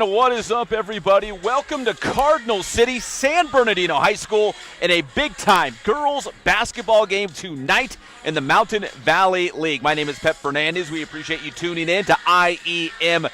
And what is up, everybody? Welcome to Cardinal City, San Bernardino High School, in a big-time girls basketball game tonight in the Mountain Valley League. My name is Pep Fernandez. We appreciate you tuning in to IEMG,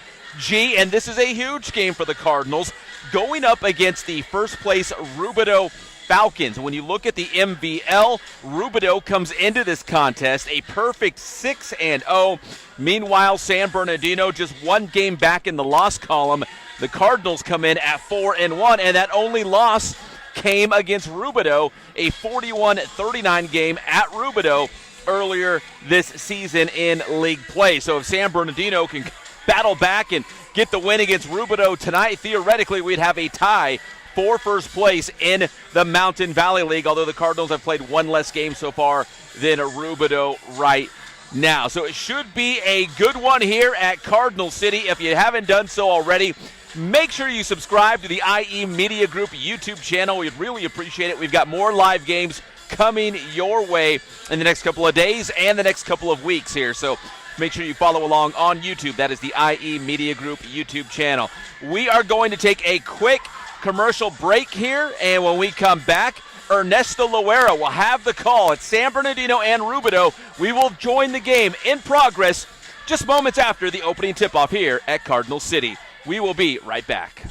and this is a huge game for the Cardinals, going up against the first-place Rubidoux Falcons. When you look at the MVL, Rubidoux comes into this contest a perfect 6-0. Meanwhile, San Bernardino just one game back in the loss column. The Cardinals come in at 4-1, and that only loss came against Rubidoux, a 41-39 game at Rubidoux earlier this season in league play. So if San Bernardino can battle back and get the win against Rubidoux tonight, theoretically we'd have a tie for first place in the Mountain Valley League, although the Cardinals have played one less game so far than Rubidoux right now. So it should be a good one here at Cardinal City. If you haven't done so already, make sure you subscribe to the IE Media Group YouTube channel. We'd really appreciate it. We've got more live games coming your way in the next couple of days and the next couple of weeks here. So make sure you follow along on YouTube. That is the IE Media Group YouTube channel. We are going to take a quick commercial break here, and when we come back, Ernesto Loera will have the call at San Bernardino and Rubidoux. We will join the game in progress just moments after the opening tip-off here at Cardinal City. We will be right back.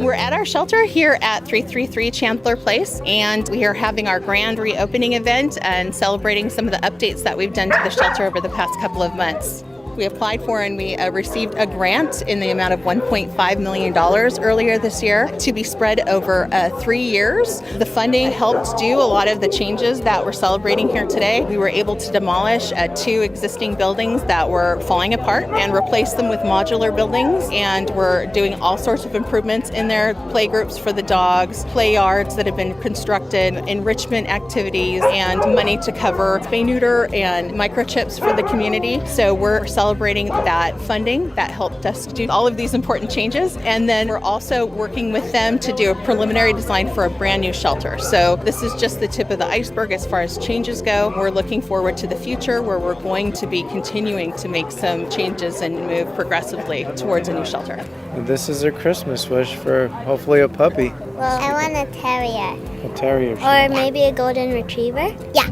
We're at our shelter here at 333 Chandler Place, and we are having our grand reopening event and celebrating some of the updates that we've done to the shelter over the past couple of months. We applied for and we received a grant in the amount of $1.5 million earlier this year to be spread over 3 years. The funding helped do a lot of the changes that we're celebrating here today. We were able to demolish 2 existing buildings that were falling apart and replace them with modular buildings, and we're doing all sorts of improvements in there, play groups for the dogs, play yards that have been constructed, enrichment activities, and money to cover spay-neuter and microchips for the community. So we're celebrating that funding that helped us do all of these important changes. And then we're also working with them to do a preliminary design for a brand new shelter. So this is just the tip of the iceberg as far as changes go. We're looking forward to the future where we're going to be continuing to make some changes and move progressively towards a new shelter. This is a Christmas wish for hopefully a puppy. Well, I want a terrier. A terrier. Or maybe a golden retriever. Yeah.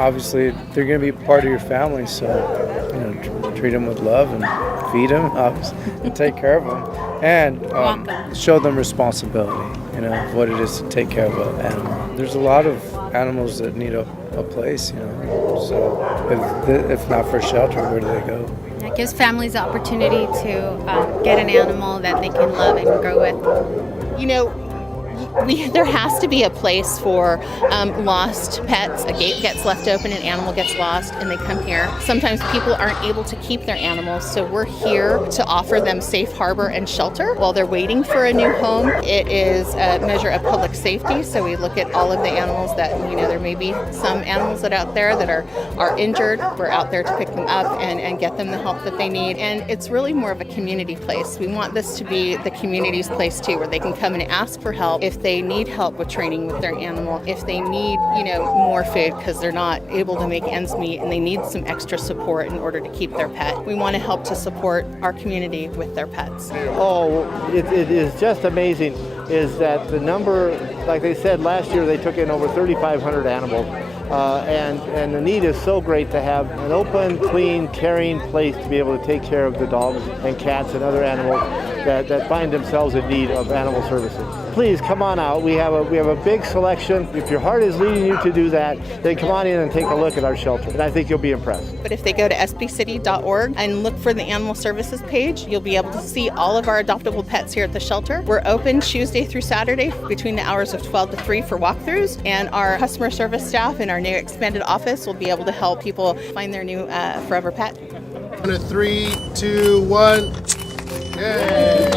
Obviously, they're going to be part of your family, so treat them with love and feed them, and take care of them, and show them responsibility. What it is to take care of an animal. There's a lot of animals that need a place. So if not for shelter, where do they go? It gives families the opportunity to get an animal that they can love and grow with. There has to be a place for lost pets. A gate gets left open, an animal gets lost, and they come here. Sometimes people aren't able to keep their animals, so we're here to offer them safe harbor and shelter while they're waiting for a new home. It is a measure of public safety, so we look at all of the animals that, there may be some animals that out there that are injured. We're out there to pick them up and get them the help that they need. And it's really more of a community place. We want this to be the community's place too, where they can come and ask for help if they need help with training with their animal, if they need, more food because they're not able to make ends meet and they need some extra support in order to keep their pet. We want to help to support our community with their pets. Oh, it is just amazing is that the number, like they said last year, they took in over 3,500 animals. And the need is so great to have an open, clean, caring place to be able to take care of the dogs and cats and other animals that find themselves in need of animal services. Please come on out. We have a big selection. If your heart is leading you to do that, then come on in and take a look at our shelter. And I think you'll be impressed. But if they go to sbcity.org and look for the Animal Services page, you'll be able to see all of our adoptable pets here at the shelter. We're open Tuesday through Saturday between the hours of 12 to 3 for walkthroughs, and our customer service staff in our new expanded office will be able to help people find their new forever pet. 3, 2, 1. Yay!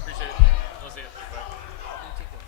Appreciate it. I'll see you. Bye.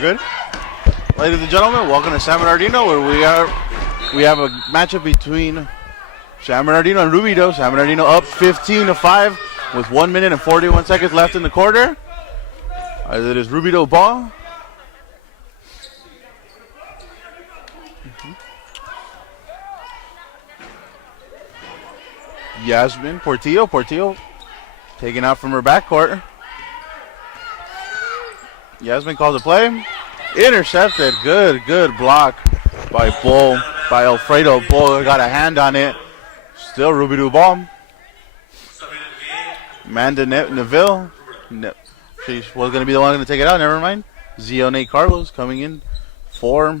We're good? Ladies and gentlemen, welcome to San Bernardino, where we have a matchup between San Bernardino and Rubidoux. San Bernardino up 15-5 with 1 minute and 41 seconds left in the quarter. As it is Rubidoux ball. Yasmin Portillo taken out from her backcourt. Yasmin calls a play. Intercepted. Good block by Alfredo. Bull got a hand on it. Still Rubidoux ball. Amanda Neville. She was going to be the one going to take it out. Never mind. Zione Carlos coming in for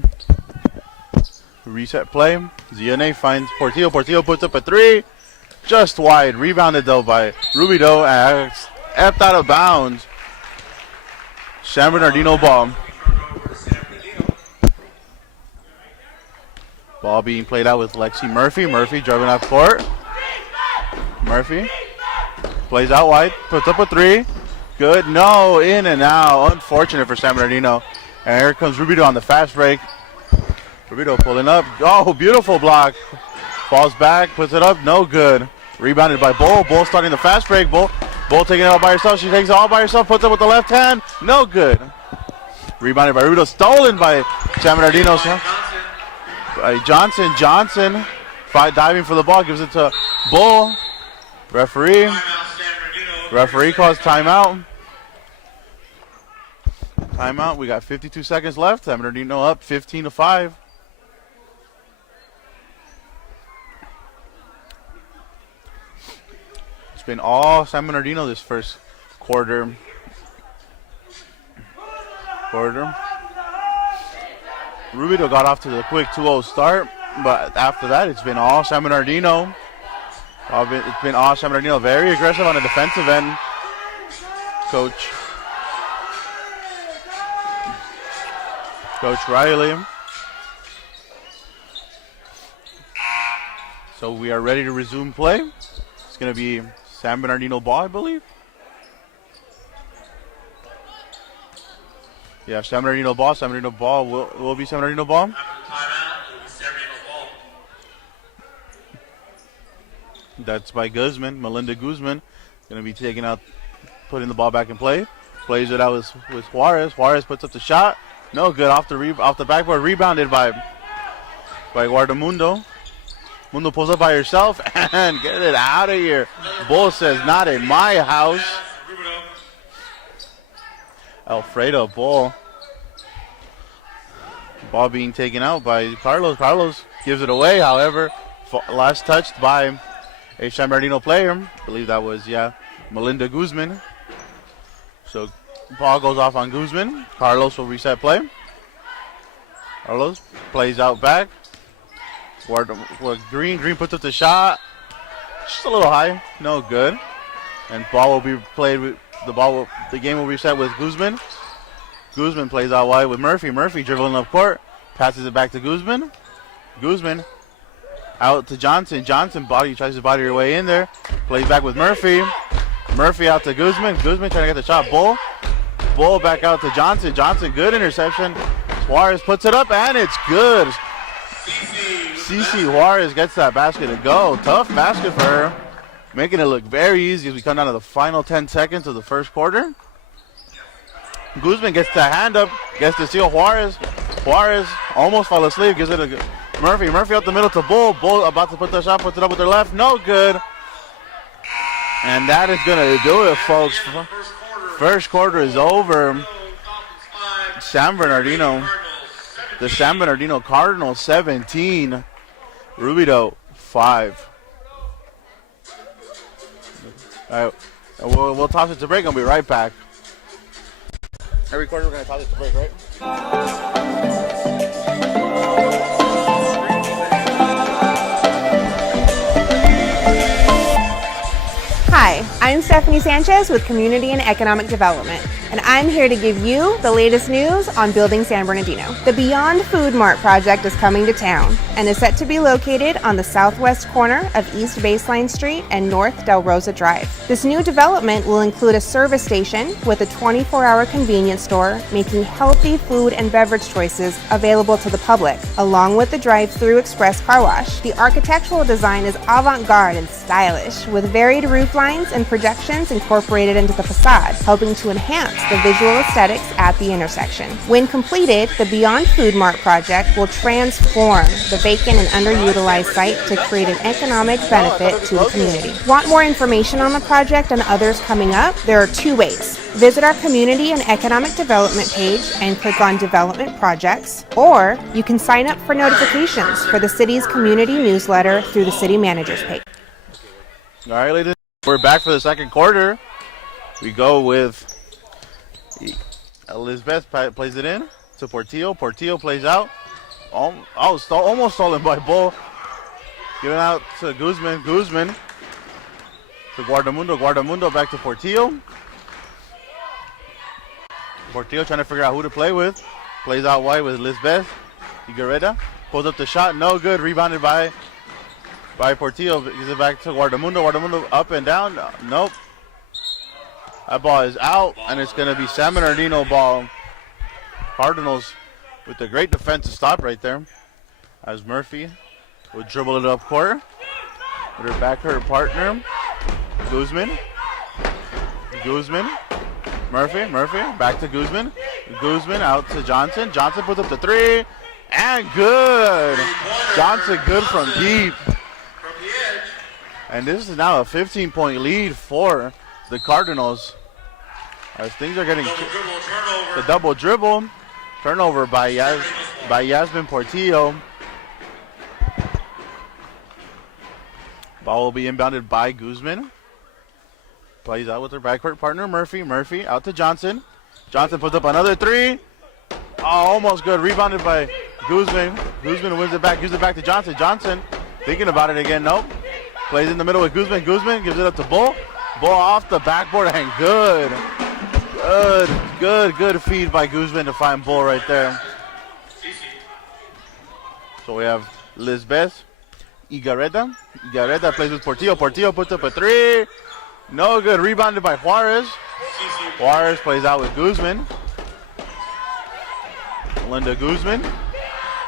reset play. Zione finds Portillo. Portillo puts up a three. Just wide. Rebounded though by Rubidoux. Effed out of bounds. San Bernardino ball. Ball being played out with Lexi Murphy. Murphy driving off court. Murphy plays out wide. Puts up a three. Good. No. In and out. Unfortunate for San Bernardino. And here comes Rubidoux on the fast break. Rubidoux pulling up. Oh, beautiful block. Falls back. Puts it up. No good. Rebounded by Bull. Bull starting the fast break. Bull taking it all by herself. She takes it all by herself. Puts it with the left hand. No good. Rebounded by Rubidoux. Stolen by San Bernardino. Johnson diving for the ball. Gives it to Bull. Referee calls timeout. Timeout. We got 52 seconds left. San Bernardino up 15-5. It's been all San Bernardino this first quarter. Rubidoux got off to the quick 2-0 start, but after that, it's been all San Bernardino. It's been all San Bernardino. Very aggressive on the defensive end. Coach Riley. So we are ready to resume play. It's going to be San Bernardino ball, I believe. Yeah, San Bernardino ball. San Bernardino ball will be San Bernardino ball. That's by Guzman. Melinda Guzman going to be taking out, putting the ball back in play. Plays it out with Juarez. Juarez puts up the shot. No good. Off the backboard. Rebounded by Guardamundo. Mundo pulls up by herself and get it out of here. Bull says, not in my house. Alfredo Bull. Ball being taken out by Carlos. Carlos gives it away, however. Last touched by a San Bernardino player. I believe that was, Melinda Guzman. So ball goes off on Guzman. Carlos will reset play. Carlos plays out back. Green puts up the shot. Just a little high. No good. And ball will be played with the game will reset with Guzman. Guzman plays out wide with Murphy. Murphy dribbling up court. Passes it back to Guzman. Guzman out to Johnson. Johnson tries to body her way in there. Plays back with Murphy. Murphy out to Guzman. Guzman trying to get the shot. Bull back out to Johnson. Johnson, good interception. Juarez puts it up and it's good. Cece Juarez gets that basket to go. Tough basket for her. Making it look very easy as we come down to the final 10 seconds of the first quarter. Guzman gets the hand up, gets to steal Juarez. Juarez almost fell asleep, gives it to Murphy. Murphy up the middle to Bull. Bull about to put the shot, puts it up with her left. No good. And that is going to do it, folks. First quarter is over. San Bernardino. The San Bernardino Cardinals 17. Rubidoux 5. All right, we'll toss it to break and we'll be right back. Every quarter we're going to toss it to break, right? Hi, I'm Stephanie Sanchez with Community and Economic Development. and I'm here to give you the latest news on building San Bernardino. The Beyond Food Mart project is coming to town and is set to be located on the southwest corner of East Baseline Street and North Del Rosa Drive. This new development will include a service station with a 24-hour convenience store, making healthy food and beverage choices available to the public, along with the drive-through express car wash. The architectural design is avant-garde and stylish, with varied roof lines and projections incorporated into the facade, helping to enhance the visual aesthetics at the intersection. When completed, the Beyond Food Mart project will transform the vacant and underutilized site to create an economic benefit to the community. Want more information on the project and others coming up? There are two ways. Visit our Community and Economic Development page and click on Development Projects, or you can sign up for notifications for the city's community newsletter through the City Manager's page. All right, ladies, we're back for the second quarter. We go with Elizabeth plays it in to Portillo. Portillo plays out. Almost stolen by Bull. Giving out to Guzman. Guzman to Guardamundo. Guardamundo back to Portillo. Portillo trying to figure out who to play with. Plays out wide with Lisbeth. Iguareda pulls up the shot. No good. Rebounded by Portillo. Gives it back to Guardamundo. Guardamundo up and down. Nope. That ball is out, and it's going to be San Bernardino ball. Cardinals with a great defensive stop right there. As Murphy will dribble it up court. With her partner, Guzman. Guzman. Murphy, back to Guzman. Guzman out to Johnson. Johnson puts up the three, and good. Johnson good from deep. And this is now a 15-point lead for the Cardinals. As things are getting the double dribble. Turnover by Yasmin Portillo. Ball will be inbounded by Guzman. Plays out with her backcourt partner, Murphy. Murphy out to Johnson. Johnson puts up another three. Oh, almost good. Rebounded by Guzman. Guzman wins it back, gives it back to Johnson. Johnson thinking about it again. Nope. Plays in the middle with Guzman. Guzman gives it up to Bull. Bull off the backboard and good. Good feed by Guzman to find Bull right there. So we have Lisbeth. Iguareda plays with Portillo. Portillo puts up a three. No good. Rebounded by Juarez. Juarez plays out with Guzman. Linda Guzman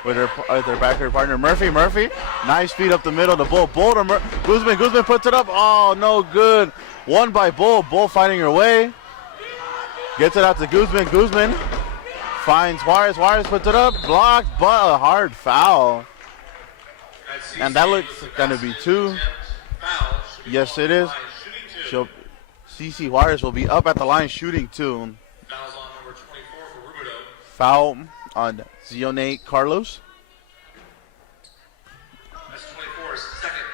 with her backcourt partner Murphy. Murphy, nice feed up the middle to Bull. Bull to Guzman. Guzman puts it up. Oh, no good. One by Bull. Bull finding her way. Gets it out to Guzman. Guzman finds Juarez. Juarez puts it up. Blocked, but a hard foul. And that looks going to be two. Yes, it is. Cece Juarez will be up at the line shooting two. Foul on Zione Carlos. That's 24's second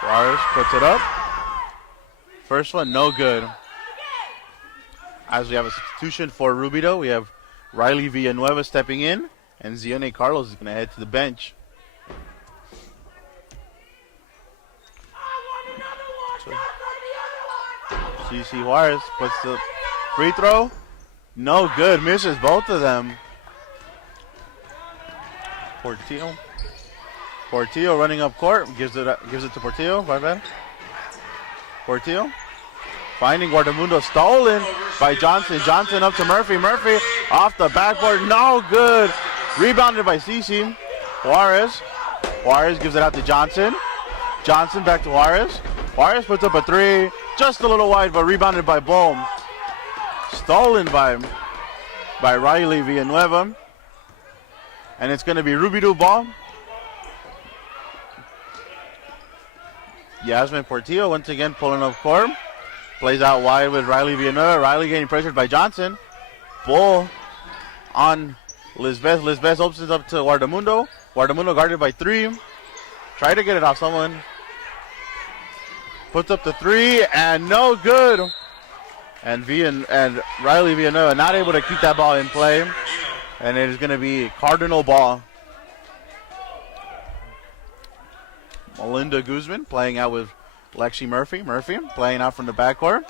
foul. Juarez puts it up. First one, no good. As we have a substitution for Rubido, we have Riley Villanueva stepping in, and Zione Carlos is going to head to the bench. CC Juarez puts the free throw. No good. Misses both of them. Portillo running up court. Gives it to Portillo. My bad. Portillo finding Guardamundo. Stolen by Johnson. Johnson up to Murphy. Murphy off the backboard. No good. Rebounded by CC. Juarez. Juarez gives it out to Johnson. Johnson back to Juarez. Juarez puts up a three. Just a little wide, but rebounded by Bull. Stolen by Riley Villanueva. And it's going to be Rubido ball. Yasmin Portillo once again pulling up court. Plays out wide with Riley Villanueva. Riley getting pressured by Johnson. Bull on Lisbeth. Lisbeth opens up to Guardamundo. Guardamundo guarded by three. Try to get it off someone. Puts up the three and no good. And Riley Villanueva not able to keep that ball in play. And it is going to be Cardinal ball. Melinda Guzman playing out with Lexi Murphy. Murphy playing out from the backcourt.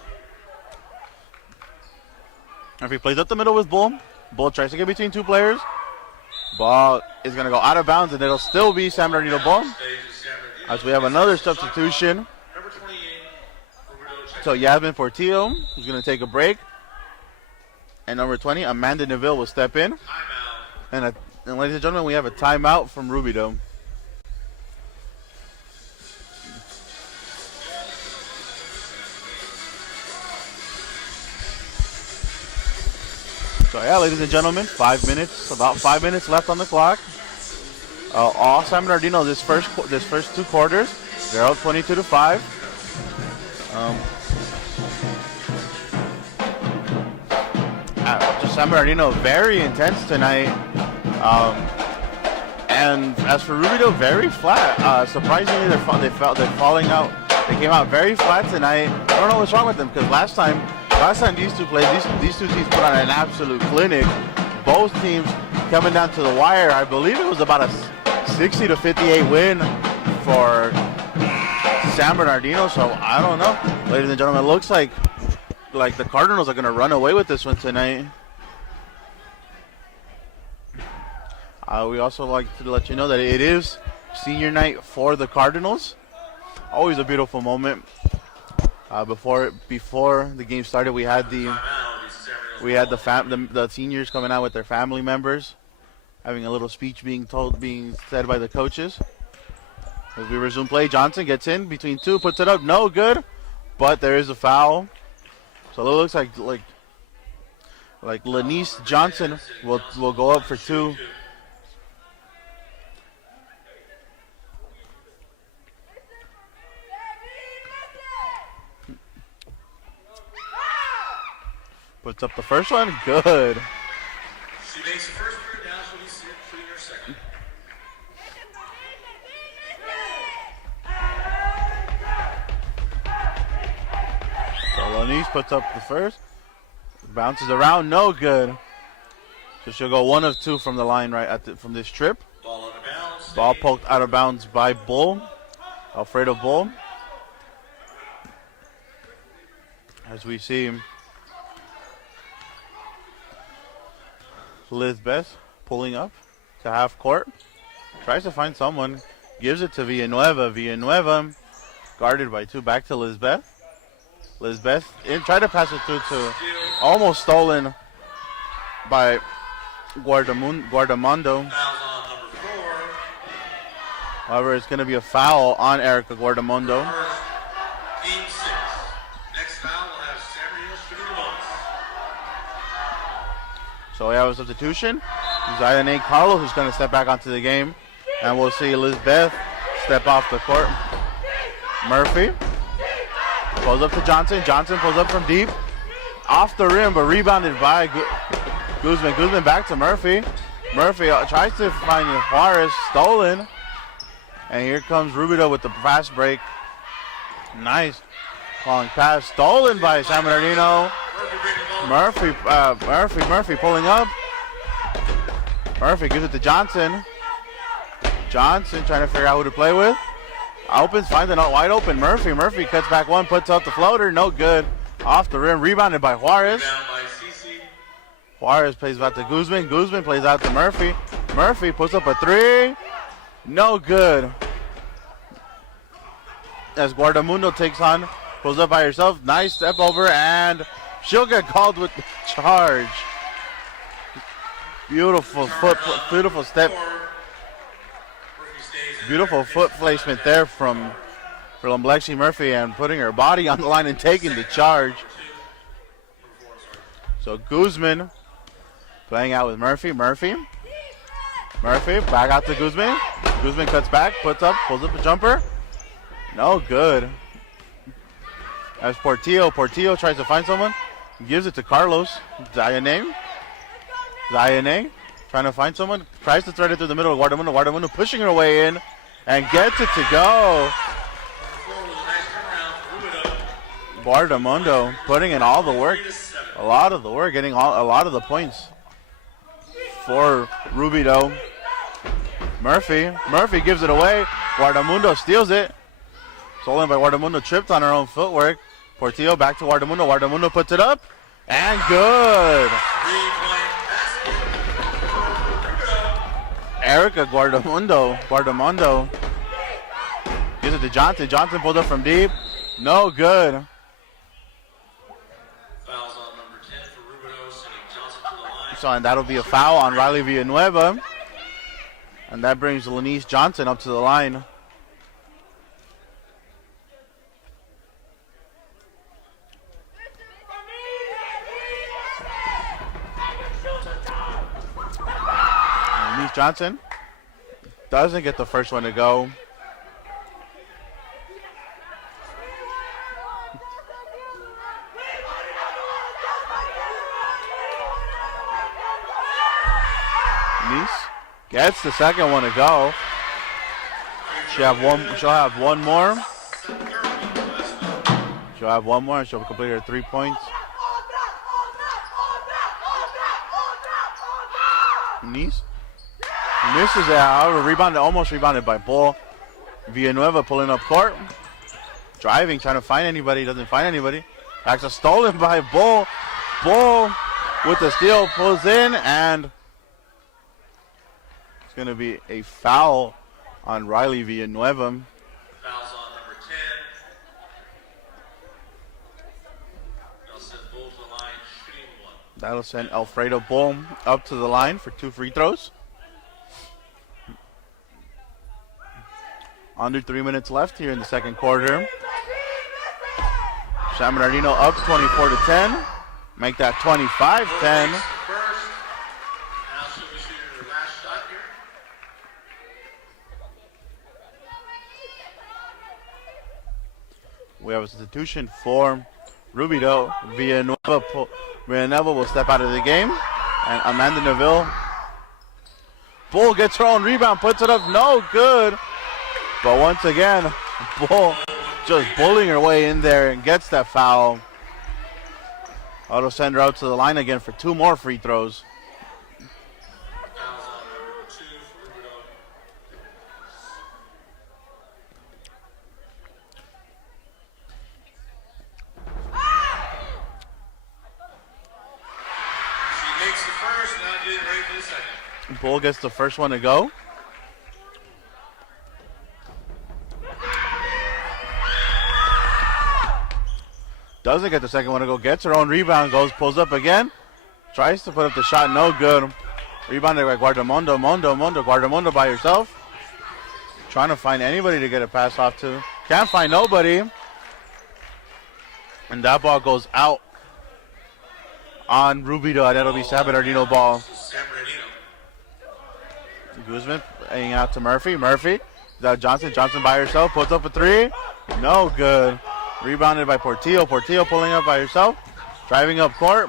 Murphy plays up the middle with Bull. Bull tries to get between two players. Ball is going to go out of bounds, and it'll still be San Bernardino ball. As we have another substitution. So Yasmin Portillo, who's going to take a break. And number 20, Amanda Neville, will step in. And ladies and gentlemen, we have a timeout from Rubidoux. So yeah, ladies and gentlemen, 5 minutes, about 5 minutes left on the clock. All San Bernardino this first two quarters, they're out 22-5. Just San Bernardino very intense tonight. And as for Rubidoux, very flat. Surprisingly, they're falling out. They came out very flat tonight. I don't know what's wrong with them because last time these two played, these two teams put on an absolute clinic. Both teams coming down to the wire. I believe it was about a 60-58 win for San Bernardino. So I don't know, ladies and gentlemen. It looks like the Cardinals are going to run away with this one tonight. We also like to let you know that it is senior night for the Cardinals. Always a beautiful moment. Before the game started, we had the seniors coming out with their family members, having a little speech being said by the coaches. As we resume play, Johnson gets in between two, puts it up, no good, but there is a foul. So it looks like Lanice Johnson will go up for two. Puts up the first one, good. She makes the first free down, she'll be shooting her second. So Lanice puts up the first, bounces around, no good. So she'll go 1 of 2 from the line from this trip. Ball out of bounds. Ball poked out of bounds by Bull, Alfredo Bull. As we see Lizbeth pulling up to half court. Tries to find someone. Gives it to Villanueva. Villanueva guarded by 2. Back to Lizbeth. Lizbeth tried to pass it through to almost stolen by Guardamondo. However, it's going to be a foul on Erica Guardamondo. Game 6. Next foul will have San Bernardino shooting the bonus. So we have a substitution. Zayane Carlo, who's going to step back onto the game. And we'll see Elizabeth step off the court. Murphy pulls up to Johnson. Johnson pulls up from deep. Off the rim, but rebounded by Guzman. Guzman back to Murphy. Murphy tries to find Juarez. Stolen. And here comes Rubidoux with the fast break. Nice long pass. Stolen by San Bernardino. Murphy pulling up. Murphy gives it to Johnson. Johnson trying to figure out who to play with. Opens, finds it out wide open. Murphy cuts back one, puts out the floater. No good. Off the rim, rebounded by Juarez. Juarez plays out to Guzman. Guzman plays out to Murphy. Murphy puts up a 3. No good. As Guardamundo takes on, pulls up by herself. Nice step over, and she'll get called with the charge. Beautiful step. Beautiful foot placement there from Lexi Murphy, and putting her body on the line and taking the charge. So Guzman playing out with Murphy. Murphy back out to Guzman. Guzman cuts back, pulls up a jumper. No good. As Portillo tries to find someone, gives it to Carlos. Zayane trying to find someone, tries to thread it through the middle of Guardamundo. Guardamundo pushing her way in and gets it to go. Guardamundo putting in all the work, a lot of the work, getting a lot of the points for Rubidoux. Murphy gives it away. Guardamundo steals it. Stolen by Guardamundo, tripped on her own footwork. Portillo back to Guardamundo. Guardamundo puts it up, and good. Erica Guardamundo gives it to Johnson. Johnson pulled up from deep. No good. Fouls on number 10 for Rubino, sending Johnson to the line. So, and that'll be a foul on Riley Villanueva. And that brings Lanice Johnson up to the line. Lanice Johnson doesn't get the first one to go. Lanice gets the second one to go. She'll have one more. She'll have one more and she'll complete her 3 points. Nice. Misses it, however, almost rebounded by Bull. Villanueva pulling up court. Driving, trying to find anybody, doesn't find anybody. Actually stolen by Bull. Bull with the steal, pulls in, and it's going to be a foul on Riley Villanueva. Fouls on number 10. They'll send Bull to the line, shooting one. That'll send Alfredo Bull up to the line for 2 free throws. Under 3 minutes left here in the second quarter. San Bernardino up 24-10. Make that 25-10. First. Now she'll be shooting her last shot here. We have a substitution for Rubino. Villanueva will step out of the game. And Amanda Neville. Bull gets her own rebound, puts it up, no good. But once again, Bull just bullying her way in there and gets that foul. That'll send her out to the line again for 2 more free throws. Fouls on number 2 for Rubino. She makes the first, now getting ready for the second. Bull gets the first one to go. Doesn't get the second one to go. Gets her own rebound. Pulls up again. Tries to put up the shot. No good. Rebounded by Guardamundo. Guardamundo by herself. Trying to find anybody to get a pass off to. Can't find nobody. And that ball goes out on Rubino. That'll be San Bernardino ball. San Bernardino. Guzman playing out to Murphy. Murphy. Johnson by herself. Puts up a 3. No good. Rebounded by Portillo. Portillo pulling up by herself. Driving up court.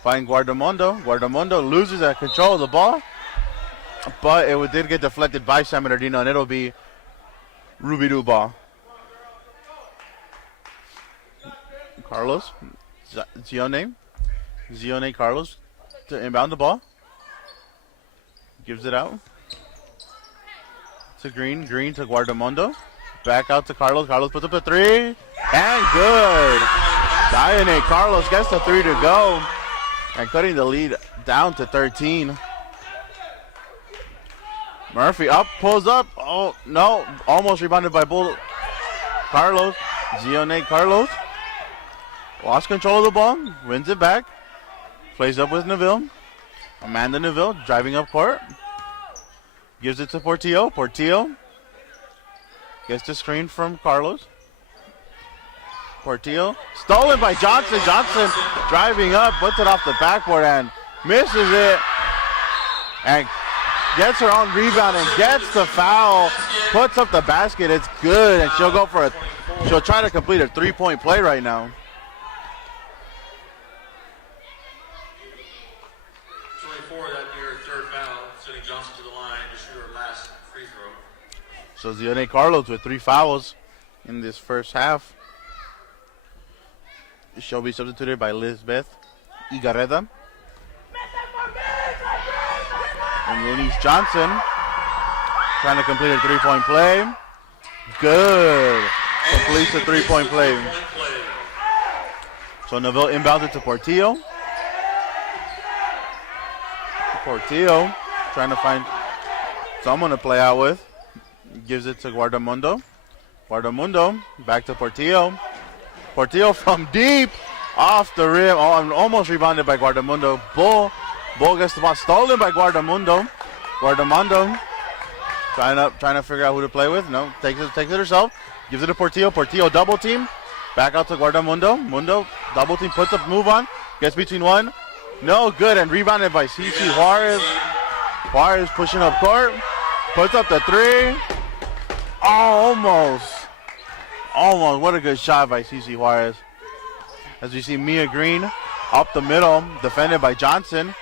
Find Guardamundo. Guardamundo loses control of the ball. But it did get deflected by San Bernardino, and it'll be Rubino ball. Carlos. Zione Carlos to inbound the ball. Gives it out to Green. Green to Guardamundo. Back out to Carlos. Carlos puts up a 3. And good. Zione Carlos gets the 3 to go. And cutting the lead down to 13. Murphy up, pulls up. Oh, no. Almost rebounded by Bull. Carlos. Zione Carlos. Lost control of the ball. Wins it back. Plays up with Neville. Amanda Neville driving up court. Gives it to Portillo. Portillo gets the screen from Carlos. Portillo. Stolen by Johnson. Johnson driving up. Puts it off the backboard and misses it. And gets her own rebound and gets the foul. Puts up the basket. It's good. And she'll go for she'll try to complete a 3-point play right now. 24, that'd be her third foul, sending Johnson to the line to shoot her last free throw. So Zione Carlos with 3 fouls in this first half. She'll be substituted by Lisbeth Igarreta. And Lanice Johnson trying to complete a 3-point play. Good. completes the three-point play. So Neville inbounds it to Portillo. Portillo trying to find someone to play out with. Gives it to Guardamundo. Guardamundo back to Portillo. Portillo from deep off the rim. Oh, almost rebounded by Guardamundo. Bull gets the ball stolen by Guardamundo. Guardamundo trying to figure out who to play with. No, takes it herself. Gives it to Portillo. Portillo double team. Back out to Guardamundo. Mundo double team, puts up, move on. Gets between one. No good, and rebounded by CC Juarez. Juarez pushing up court. Puts up the three. Oh, almost. What a good shot by CC Juarez. As we see Mia Green up the middle, defended by Johnson.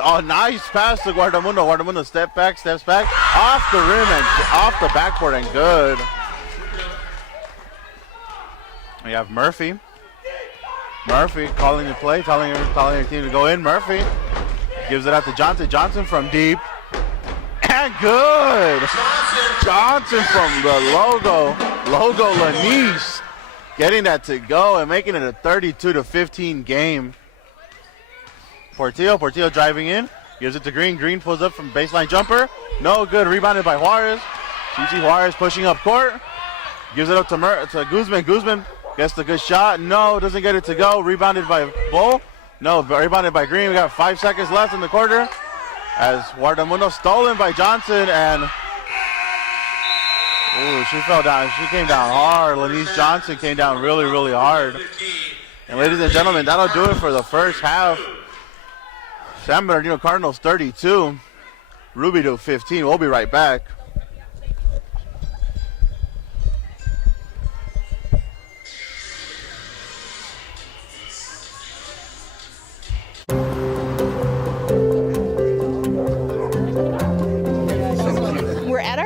Oh, nice pass to Guardamundo. Guardamundo steps back, off the rim and off the backboard, and good. We have Murphy. Murphy calling the play, telling her team to go in. Murphy gives it out to Johnson. Johnson from deep. And good. Johnson from the logo Lanise. Getting that to go and making it a 32-15 game. Portillo driving in. Gives it to Green. Green pulls up from baseline jumper. No good. Rebounded by Juarez. CC Juarez pushing up court. Gives it up to Guzman. Guzman gets the good shot. No, doesn't get it to go. Rebounded by Bull. No, rebounded by Green. We got 5 seconds left in the quarter. As Guardamundo stolen by Johnson, and she fell down. She came down hard. Lanise Johnson came down really, really hard. And ladies and gentlemen, that'll do it for the first half. San Bernardino Cardinals 32, Rubidoux 15. We'll be right back.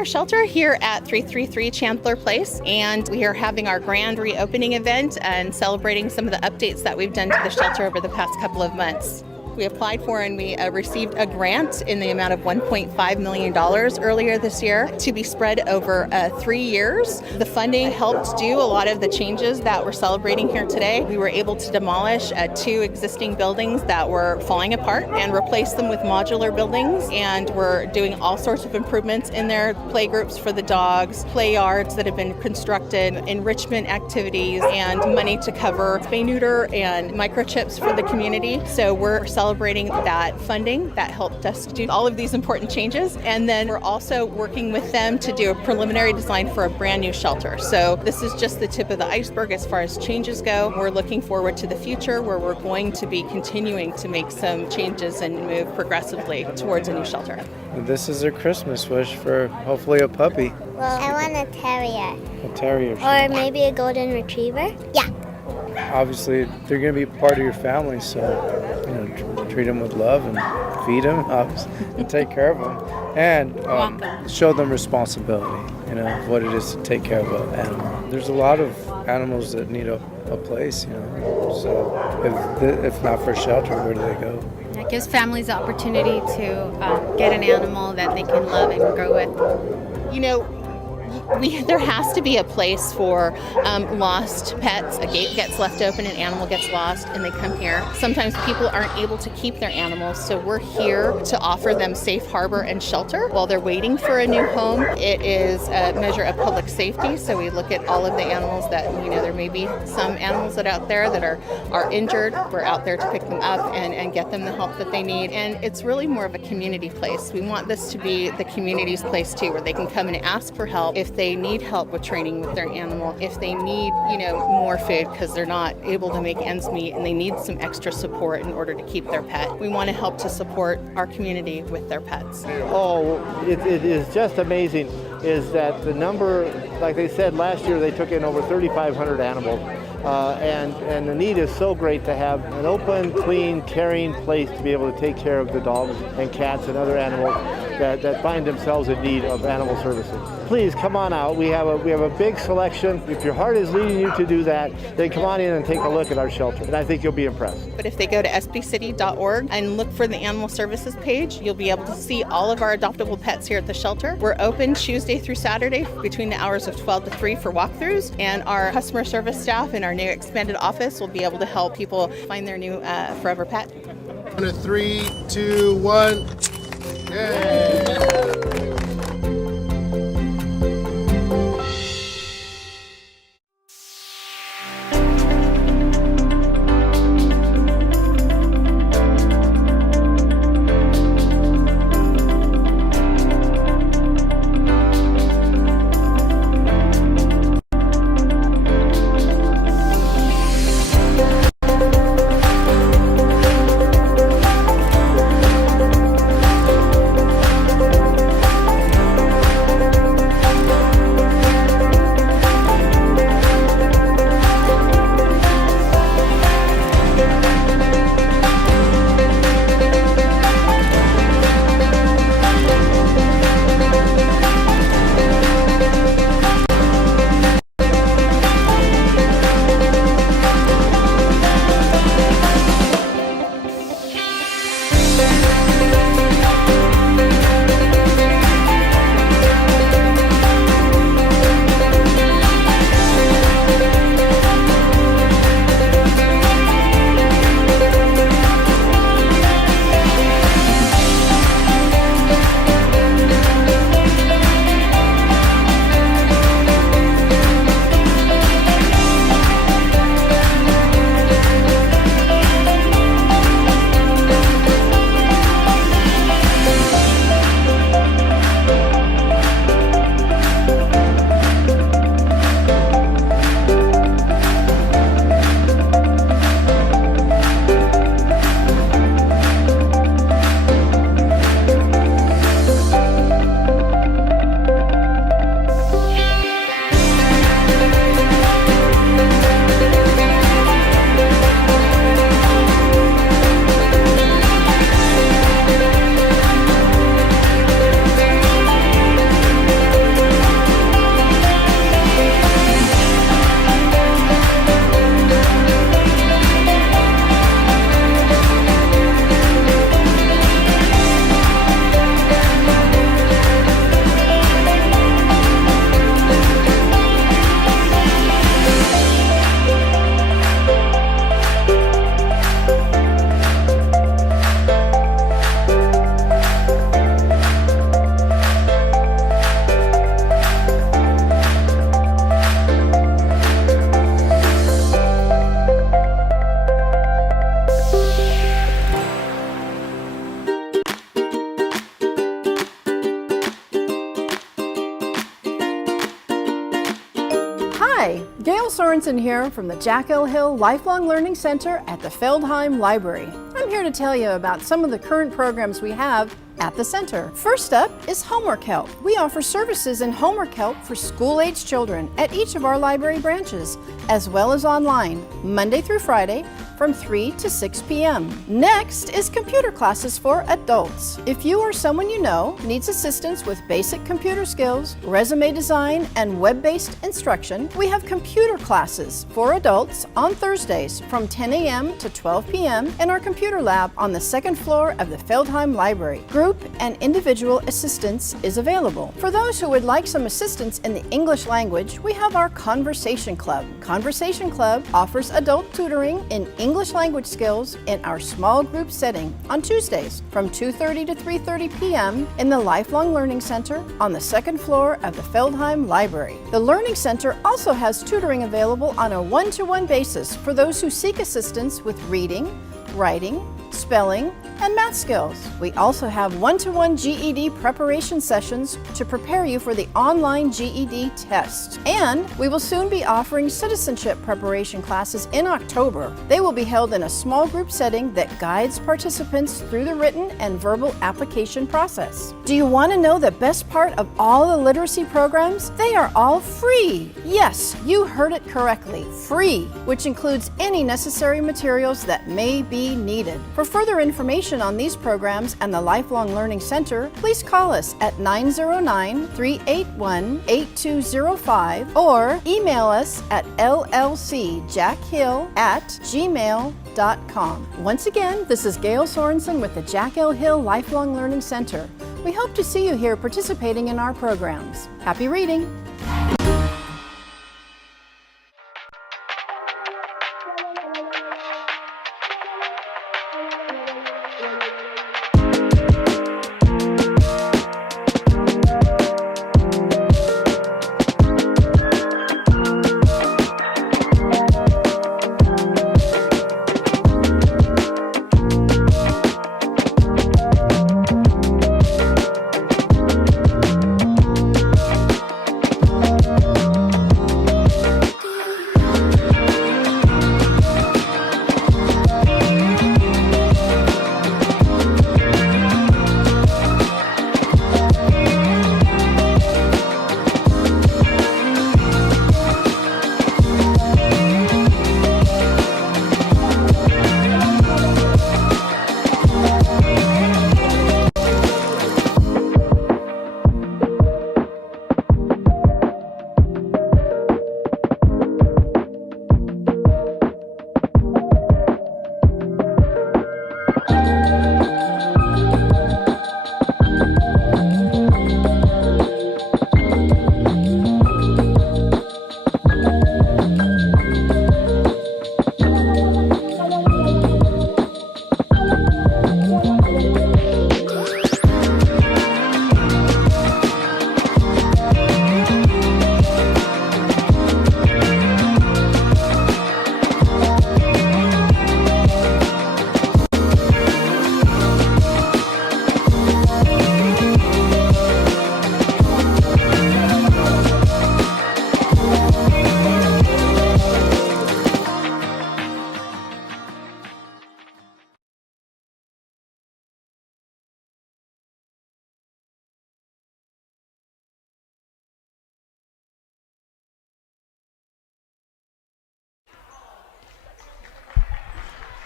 Shelter here at 333 Chandler Place, and we are having our grand reopening event and celebrating some of the updates that we've done to the shelter over the past couple of months. We applied for and we received a grant in the amount of $1.5 million earlier this year to be spread over 3 years. The funding helped do a lot of the changes that we're celebrating here today. We were able to demolish 2 existing buildings that were falling apart and replace them with modular buildings, and we're doing all sorts of improvements in there, play groups for the dogs, play yards that have been constructed, enrichment activities, and money to cover spay-neuter and microchips for the community. So we're celebrating that funding that helped us do all of these important changes. And then we're also working with them to do a preliminary design for a brand new shelter. So this is just the tip of the iceberg as far as changes go. We're looking forward to the future where we're going to be continuing to make some changes and move progressively towards a new shelter. This is their Christmas wish for hopefully a puppy. Well, I want a terrier. A terrier. Or maybe a golden retriever. Yeah. Obviously, they're going to be part of your family, so treat them with love and feed them, and take care of them, and show them responsibility. What it is to take care of an animal. There's a lot of animals that need a place. So if not for shelter, where do they go? It gives families the opportunity to get an animal that they can love and grow with. There has to be a place for lost pets. A gate gets left open, an animal gets lost, and they come here. Sometimes people aren't able to keep their animals, so we're here to offer them safe harbor and shelter while they're waiting for a new home. It is a measure of public safety, so we look at all of the animals that, there may be some animals that out there that are injured. We're out there to pick them up and get them the help that they need. And it's really more of a community place. We want this to be the community's place too, where they can come and ask for help if they need help with training with their animal, if they need, more food because they're not able to make ends meet and they need some extra support in order to keep their pet. We want to help to support our community with their pets. Oh, it is just amazing is that the number, like they said last year, they took in over 3,500 animals. And the need is so great to have an open, clean, caring place to be able to take care of the dogs and cats and other animals that find themselves in need of animal services. please come on out. We have a big selection. If your heart is leading you to do that, then come on in and take a look at our shelter, and I think you'll be impressed. But if they go to sbcity.org and look for the Animal Services page, you'll be able to see all of our adoptable pets here at the shelter. We're open Tuesday through Saturday between the hours of 12 to 3 for walkthroughs, and our customer service staff in our new expanded office will be able to help people find their new forever pet. 3, 2, 1. Yay! Hi, Gail Sorensen here from the Jackal Hill Lifelong Learning Center at the Feldheim Library. I'm here to tell you about some of the current programs we have at the center. First up is Homework Help. We offer services in homework help for school-age children at each of our library branches, as well as online, Monday through Friday, from 3 to 6 p.m. Next is computer classes for adults. If you or someone you know needs assistance with basic computer skills, resume design, and web-based instruction, we have computer classes for adults on Thursdays from 10 a.m. to 12 p.m. in our computer lab on the second floor of the Feldheim Library. Group and individual assistance is available. For those who would like some assistance in the English language, we have our Conversation Club. Conversation Club offers adult tutoring in English language skills in our small group setting on Tuesdays from 2:30 to 3:30 p.m. in the Lifelong Learning Center on the second floor of the Feldheim Library. The Learning Center also has tutoring available on a one-to-one basis for those who seek assistance with reading, writing, spelling, and math skills. We also have one-to-one GED preparation sessions to prepare you for the online GED test. And we will soon be offering citizenship preparation classes in October. They will be held in a small group setting that guides participants through the written and verbal application process. Do you want to know the best part of all the literacy programs? They are all free. Yes, you heard it correctly, free, which includes any necessary materials that may be needed. For further information on these programs and the Lifelong Learning Center, please call us at 909-381-8205 or email us at llcjackhill@gmail.com. Once again, this is Gail Sorensen with the Jack L. Hill Lifelong Learning Center. We hope to see you here participating in our programs. Happy reading!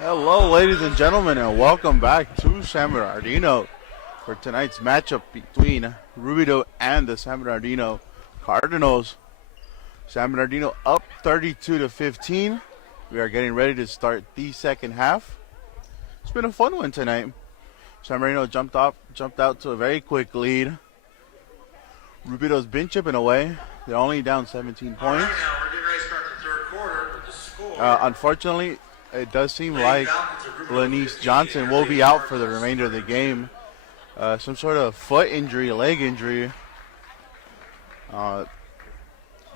Hello, ladies and gentlemen, and welcome back to San Bernardino for tonight's matchup between Rubidoux and the San Bernardino Cardinals. San Bernardino up 32-15. We are getting ready to start the second half. It's been a fun one tonight. San Bernardino jumped out to a very quick lead. Rubidoux's been chipping away. They're only down 17 points. All right, now we're getting ready to start the third quarter with the score. Unfortunately, it does seem like Lanice Johnson will be out for the remainder of the game. Some sort of foot injury, leg injury.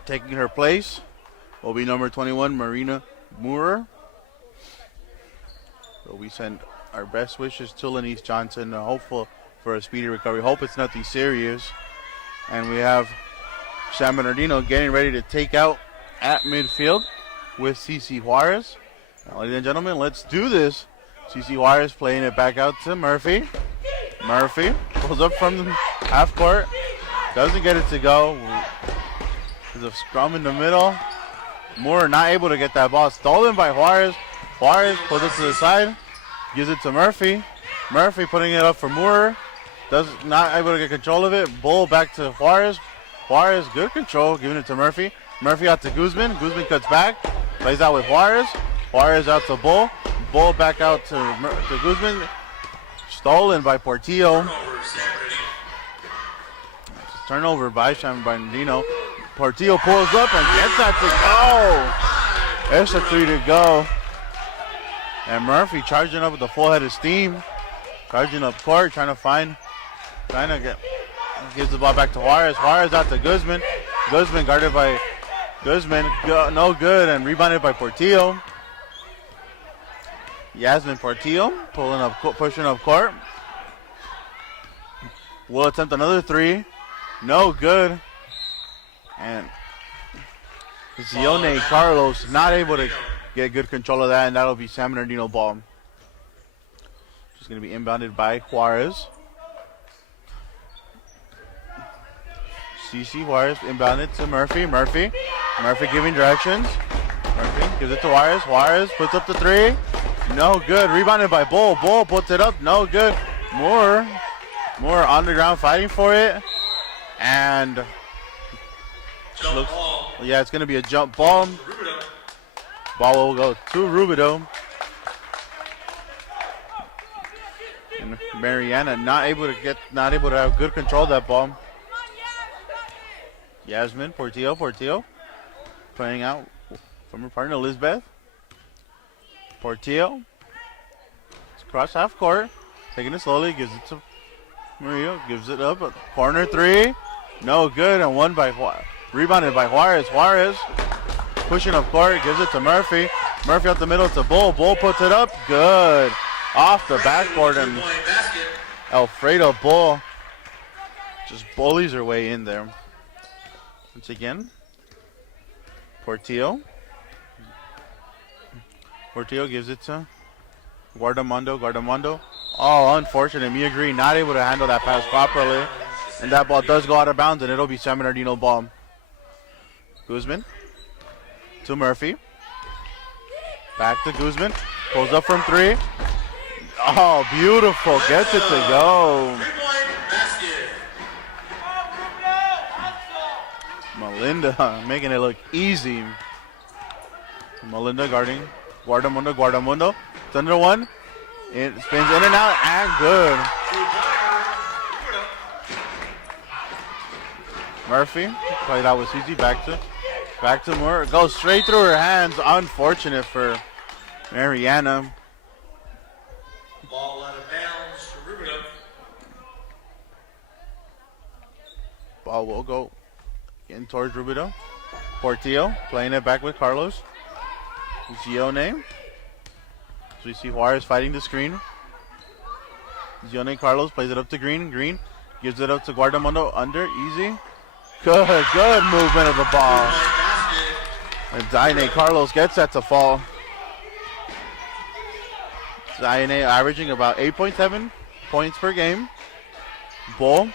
Taking her place will be number 21, Marina Moorer. So we send our best wishes to Lanice Johnson, hopeful for a speedy recovery. Hope it's nothing serious. And we have San Bernardino getting ready to take out at midfield with CC Juarez. Now, ladies and gentlemen, let's do this. CC Juarez playing it back out to Murphy. Murphy pulls up from the half court. Doesn't get it to go. There's a scrum in the middle. Moore not able to get that ball. Stolen by Juarez. Juarez pulls it to the side. Gives it to Murphy. Murphy putting it up for Moore. Not able to get control of it. Bull back to Juarez. Juarez, good control, giving it to Murphy. Murphy out to Guzman. Guzman cuts back. Plays out with Juarez. Juarez out to Bull. Bull back out to Guzman. Stolen by Portillo. Turnover by San Bernardino. Portillo pulls up and gets that to go. There's a 3 to go. And Murphy charging up with the full head of steam. Charging up court, trying to get, gives the ball back to Juarez. Juarez out to Guzman. Guzman guarded by Guzman. No good, and rebounded by Portillo. Yasmin Portillo pushing up court. Will attempt another 3. No good. And Zione Carlos not able to get good control of that, and that'll be San Bernardino ball. Just going to be inbounded by Juarez. CC Juarez inbounded to Murphy. Murphy giving directions. Murphy gives it to Juarez. Juarez puts up the 3. No good. Rebounded by Bull. Bull puts it up. No good. More on the ground fighting for it. And looks, yeah, it's going to be a jump ball. Ball will go to Rubido. And Mariana not able to have good control of that ball. Yasmin, Portillo playing out from her partner Elizabeth. Portillo. It's across half court. Taking it slowly, gives it to Maria, gives it up. Corner three. No good, and rebounded by Juarez. Juarez pushing up court, gives it to Murphy. Murphy up the middle to Bull. Bull puts it up. Good. Off the backboard, and Alfredo Bull just bullies her way in there. Once again, Portillo. Portillo gives it to Guardamondo. Oh, unfortunate. Mia Green not able to handle that pass properly. And that ball does go out of bounds, and it'll be San Bernardino ball. Guzman to Murphy. Back to Guzman. Pulls up from three. Oh, beautiful. Gets it to go. Melinda making it look easy. Melinda guarding Guardamundo. It's under one. It spins in and out, and good. Murphy played out with Susie. Back to Moore. Goes straight through her hands. Unfortunate for Mariana. Ball out of bounds for Rubido. Ball will go in towards Rubido. Portillo playing it back with Carlos. Zione. So we see Juarez fighting the screen. Zione Carlos plays it up to Green. Green gives it up to Guardamundo. Under, easy. Good movement of the ball. And Zaine Carlos gets that to fall. Zaine averaging about 8.7 points per game. Bull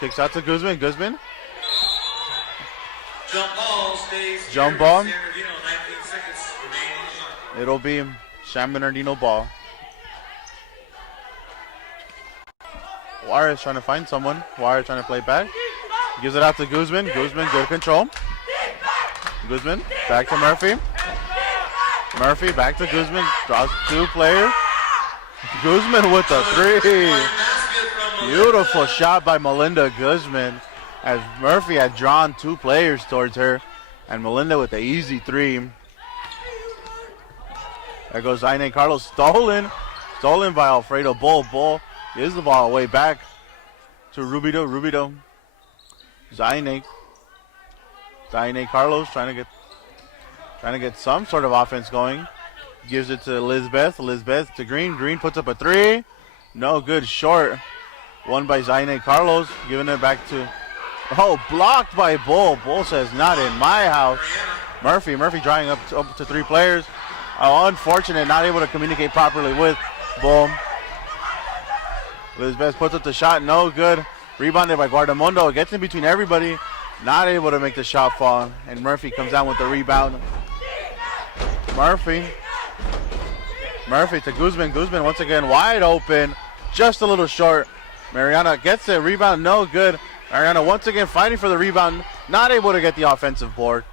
kicks out to Guzman. Guzman. Jump ball. It'll be San Bernardino ball. Juarez trying to find someone. Juarez trying to play back. Gives it out to Guzman. Guzman, good control. Guzman, back to Murphy. Murphy, back to Guzman. Draws two players. Guzman with the three. Beautiful shot by Melinda Guzman, as Murphy had drawn two players towards her. And Melinda with the easy three. There goes Zaine Carlos. Stolen by Alfredo Bull. Bull gives the ball away back to Rubido. Zaine Carlos trying to get some sort of offense going. Gives it to Elizabeth. Elizabeth to Green. Green puts up a three. No good, short. Won by Zaine Carlos. Giving it back to, blocked by Bull. Bull says, not in my house. Murphy drawing up to three players. Unfortunate, not able to communicate properly with Bull. Elizabeth puts up the shot, no good. Rebounded by Guardamundo. Gets in between everybody. Not able to make the shot fall. And Murphy comes down with the rebound. Murphy to Guzman. Guzman once again wide open. Just a little short. Mariana gets it. Rebound, no good. Mariana once again fighting for the rebound. Not able to get the offensive board.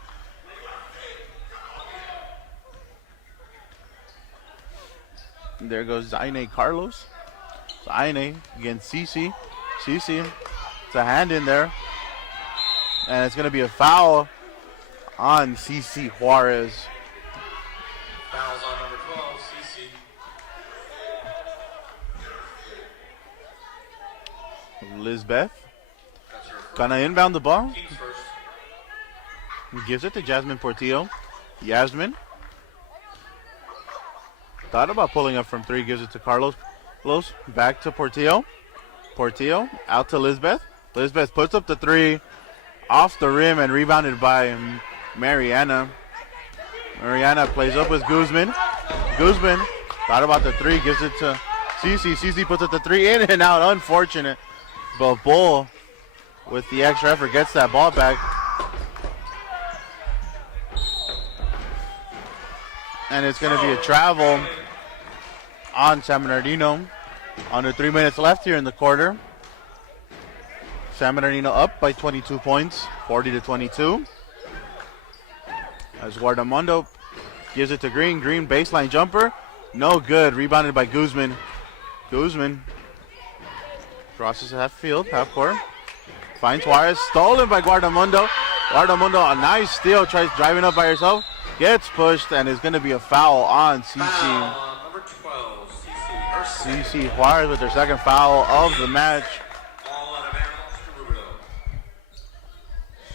There goes Zaine Carlos. Zaine against Cici. Cici, it's a hand in there. And it's going to be a foul on Cici Juarez. Fouls on number 12, CC. Lisbeth gonna inbound the ball. Gives it to Jasmine Portillo. Yasmin thought about pulling up from three. Gives it to Carlos. Back to Portillo. Portillo out to Lisbeth. Lisbeth puts up the three off the rim and rebounded by Mariana. Mariana plays up with Guzman. Guzman thought about the three. Gives it to Cici. Cici puts up the three in and out. Unfortunate. But Bull, with the extra effort, gets that ball back. And it's going to be a travel on San Bernardino. Under 3 minutes left here in the quarter. San Bernardino up by 22 points, 40-22. As Guardamundo gives it to Green. Green baseline jumper. No good. Rebounded by Guzman. Guzman crosses half field, half court. Finds Juarez. Stolen by Guardamundo. Guardamundo, a nice steal. Tries driving up by herself. Gets pushed and is going to be a foul on CC. Number 12, CC. CC Juarez with their second foul of the match. All out of bounds to Rubido.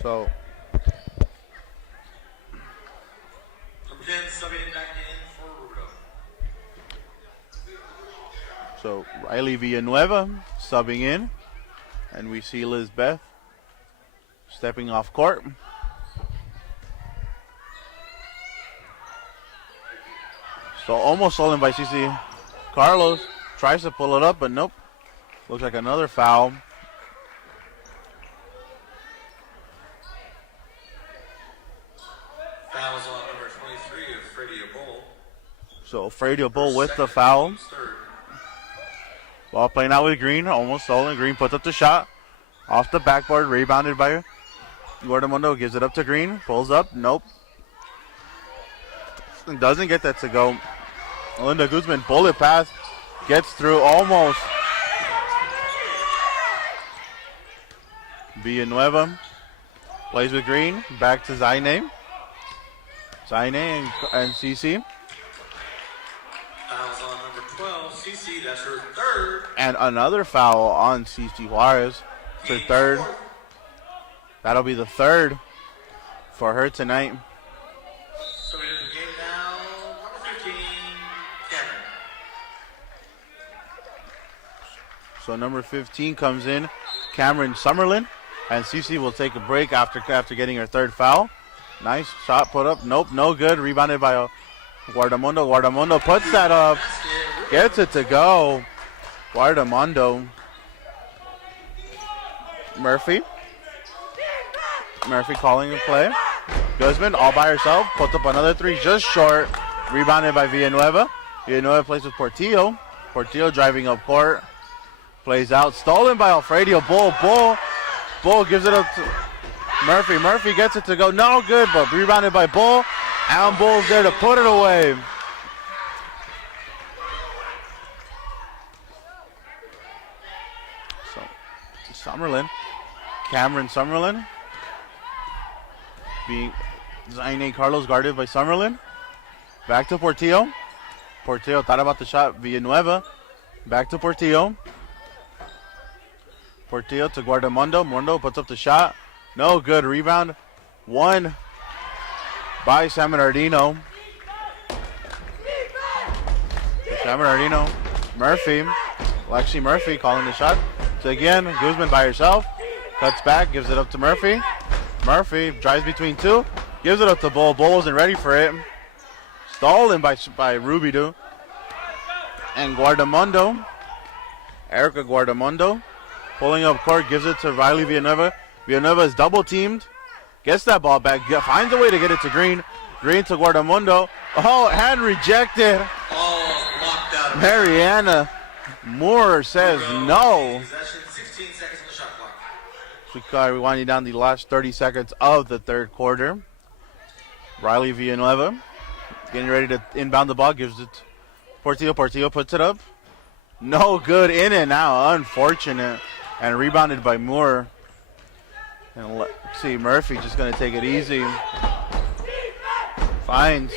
So Number 10, subbing back in for Rubido. So Riley Villanueva subbing in. And we see Lizbeth stepping off court. So almost stolen by CC. Carlos tries to pull it up, but nope. Looks like another foul. Fouls on number 23 of Freddie Bull. So Freddie Bull with the foul. Ball playing out with Green, almost stolen. Green puts up the shot. Off the backboard, rebounded by Guardamundo. Gives it up to Green. Pulls up, nope. Doesn't get that to go. Linda Guzman, bullet pass. Gets through almost. Villanueva plays with Green. Back to Zaine. Zaine and CC. Fouls on number 12, CC. That's her third. And another foul on CC Juarez. It's her third. That'll be the third for her tonight. So we have the game now. Number 15, Cameron. So number 15 comes in, Cameron Summerlin, and CC will take a break after getting her third foul. Nice shot put up. Nope, no good. Rebounded by Guardamundo. Guardamundo puts that up. Gets it to go. Guardamundo. Murphy calling the play. Guzman all by herself. Puts up another three just short. Rebounded by Villanueva. Villanueva plays with Portillo. Portillo driving up court. Plays out. Stolen by Alfredo Bull. Bull gives it up to Murphy. Murphy gets it to go. No good, but rebounded by Bull. And Bull's there to put it away. So, Summerlin. Cameron Summerlin. Being Zaine Carlos guarded by Summerlin. Back to Portillo. Portillo thought about the shot. Villanueva. Back to Portillo. Portillo to Guardamundo. Mundo puts up the shot. No good. Rebound. One by San Bernardino. San Bernardino. Murphy. Lexi Murphy calling the shot. So again, Guzman by herself. Cuts back. Gives it up to Murphy. Murphy drives between two. Gives it up to Bull. Bull wasn't ready for it. Stolen by Rubido. And Guardamundo. Erica Guardamundo. Pulling up court. Gives it to Riley Villanueva. Villanueva is double teamed. Gets that ball back. Finds a way to get it to Green. Green to Guardamundo. Oh, hand rejected. All locked out. Mariana Moore says no. Possession, 16 seconds on the shot clock. We're winding down the last 30 seconds of the third quarter. Riley Villanueva getting ready to inbound the ball. Gives it Portillo. Portillo puts it up. No good. In and out. Unfortunate. And rebounded by Moore. And let's see, Murphy just going to take it easy. Finds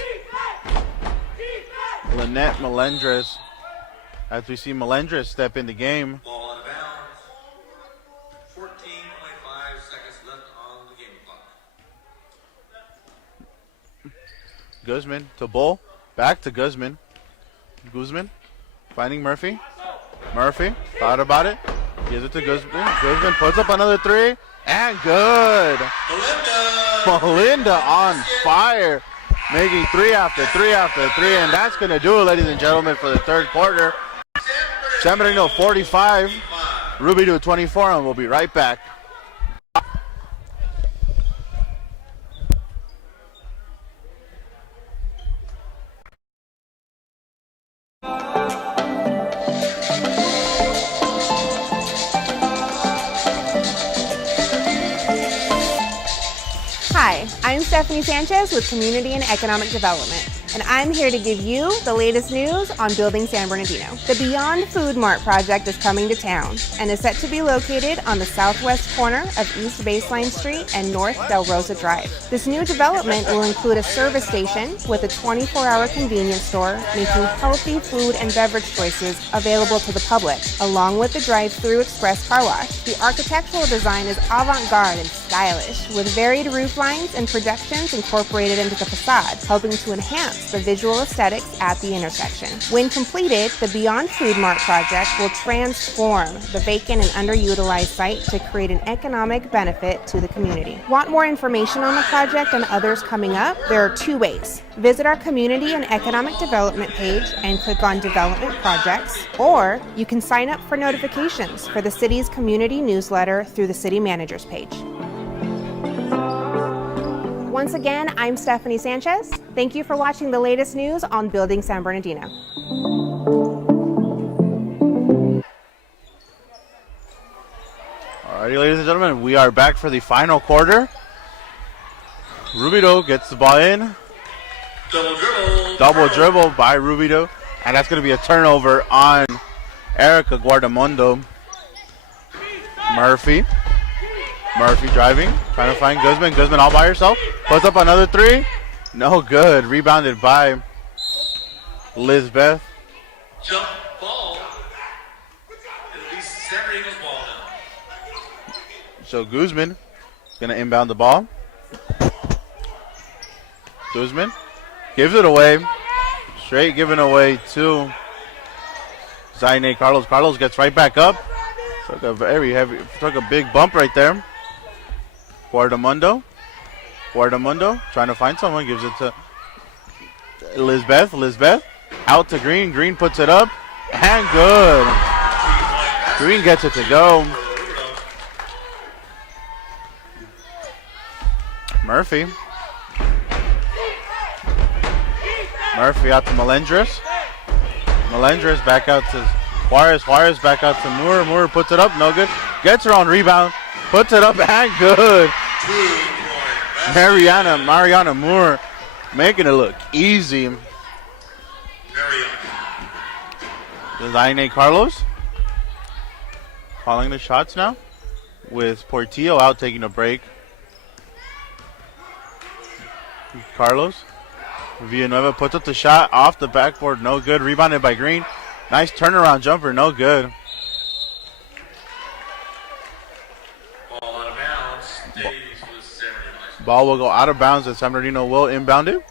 Lynette Melendres. As we see Melendres step in the game. Ball out of bounds. 14.5 seconds left on the game clock. Guzman to Bull. Back to Guzman. Guzman finding Murphy. Murphy thought about it. Gives it to Guzman. Guzman puts up another three. And good. Melinda on fire. Making three after three after three. And that's going to do it, ladies and gentlemen, for the third quarter. San Bernardino 45. Rubido 24. And we'll be right back. Stephanie Sanchez with Community and Economic Development, and I'm here to give you the latest news on Building San Bernardino. The Beyond Food Mart project is coming to town and is set to be located on the southwest corner of East Baseline Street and North Del Rosa Drive. This new development will include a service station with a 24-hour convenience store making healthy food and beverage choices available to the public, along with the drive-through express car wash. The architectural design is avant-garde and stylish, with varied roof lines and projections incorporated into the facade, helping to enhance the visual aesthetics at the intersection. When completed, the Beyond Food Mart project will transform the vacant and underutilized site to create an economic benefit to the community. Want more information on the project and others coming up? There are two ways. Visit our Community and Economic Development page and click on Development Projects, or you can sign up for notifications for the city's community newsletter through the City Manager's page. Once again, I'm Stephanie Sanchez. Thank you for watching the latest news on Building San Bernardino. Alrighty, ladies and gentlemen, we are back for the final quarter. Rubido gets the ball in. Double dribble by Rubido. And that's going to be a turnover on Erica Guardamundo. Murphy driving, trying to find Guzman. Guzman all by herself. Puts up another three. No good. Rebounded by Lizbeth. Jump ball. It'll be San Bernardino's ball now. So Guzman is going to inbound the ball. Guzman gives it away. Straight given away to Zaine Carlos. Carlos gets right back up. Took a big bump right there. Guardamundo trying to find someone. Gives it to Lizbeth. Out to Green. Green puts it up. And good. Green gets it to go. Murphy out to Melendres. Melendres back out to Juarez. Juarez back out to Moore. Moore puts it up. No good. Gets her on rebound. Puts it up and good. Mariana Moore making it look easy. Zaine Carlos calling the shots now with Portillo out taking a break. Carlos. Villanueva puts up the shot off the backboard. No good. Rebounded by Green. Nice turnaround jumper. No good. Ball out of bounds. Stays with San Bernardino. Ball will go out of bounds and San Bernardino will inbound it.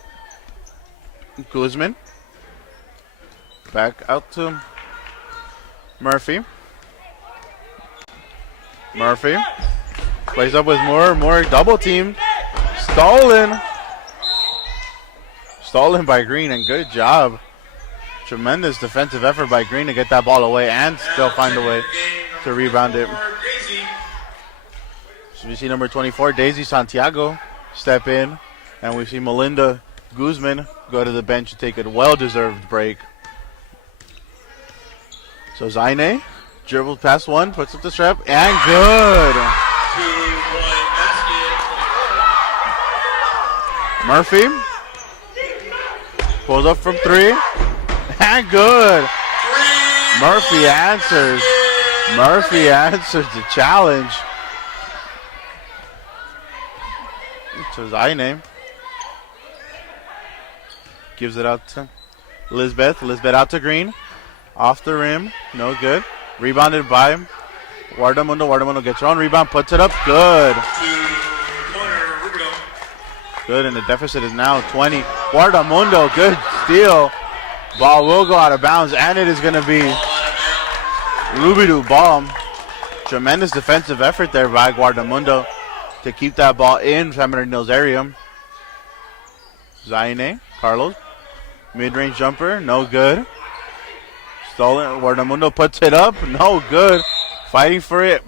Guzman. Back out to Murphy. Plays up with Moore. Moore double team. Stolen by Green, and good job. Tremendous defensive effort by Green to get that ball away and still find a way to rebound it. So we see number 24, Daisy Santiago, step in, and we see Melinda Guzman go to the bench to take a well-deserved break. So Zaine dribbles past one, puts up the strap, and good. Murphy pulls up from three, and good. Murphy answers the challenge. So Zaine gives it out to Lizbeth. Lizbeth out to Green. Off the rim, no good. Rebounded by Guardamundo. Guardamundo gets her own rebound, puts it up, good. Good, and the deficit is now 20. Guardamundo, good steal. Ball will go out of bounds, and it is going to be Rubido ball. Tremendous defensive effort there by Guardamundo to keep that ball in San Bernardino's area. Zaine, Carlos, mid-range jumper, no good. Stolen, Guardamundo puts it up, no good. Fighting for it,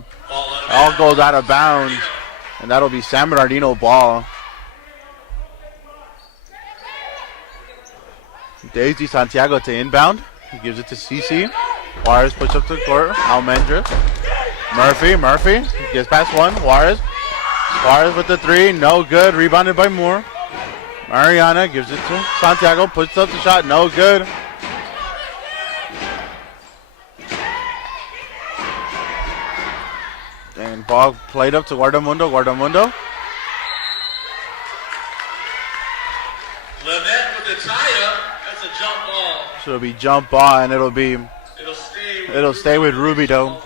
all goes out of bounds, and that'll be San Bernardino ball. Daisy Santiago to inbound. He gives it to CC. Juarez puts up to the court. Almendra. Murphy gets past one. Juarez Suarez with the three, no good. Rebounded by Moore. Mariana gives it to Santiago, puts up the shot, no good. And ball played up to Guardamundo. Guardamundo. Lynette with the tie-up. That's a jump ball. So it'll be jump ball, and it'll stay with Rubido.